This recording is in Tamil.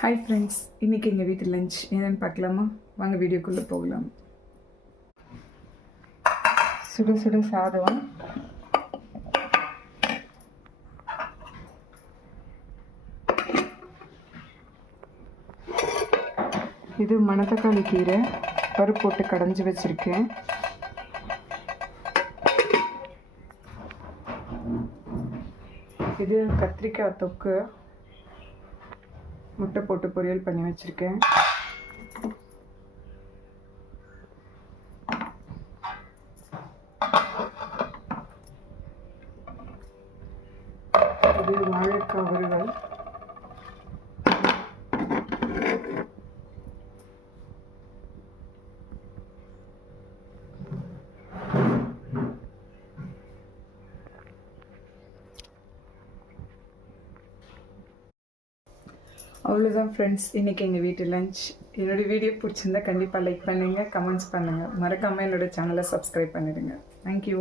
ஹாய் ஃப்ரெண்ட்ஸ், இன்றைக்கி எங்கள் வீட்டு லஞ்ச் என்னென்னு பார்க்கலாமா? வாங்க வீடியோக்குள்ளே போகலாம். சுட சுட சாதம், இது மணத்தக்காளி கீரை பருப்பு போட்டு கடைஞ்சி வச்சுருக்கேன். இது கத்திரிக்காய் தொக்கு முட்டை போட்டு பொரியல் பண்ணி வச்சுருக்கேன். இது வாழைக்காய் வறுவல். அவ்வளோதான் ஃப்ரெண்ட்ஸ், இன்றைக்கி எங்கள் வீட்டு லஞ்ச். என்னோடய வீடியோ பிடிச்சிருந்தா கண்டிப்பாக லைக் பண்ணுங்கள், கமெண்ட்ஸ் பண்ணுங்கள், மறக்காமல் என்னோடய சேனலை சப்ஸ்கிரைப் பண்ணிடுங்க. தேங்க்யூ.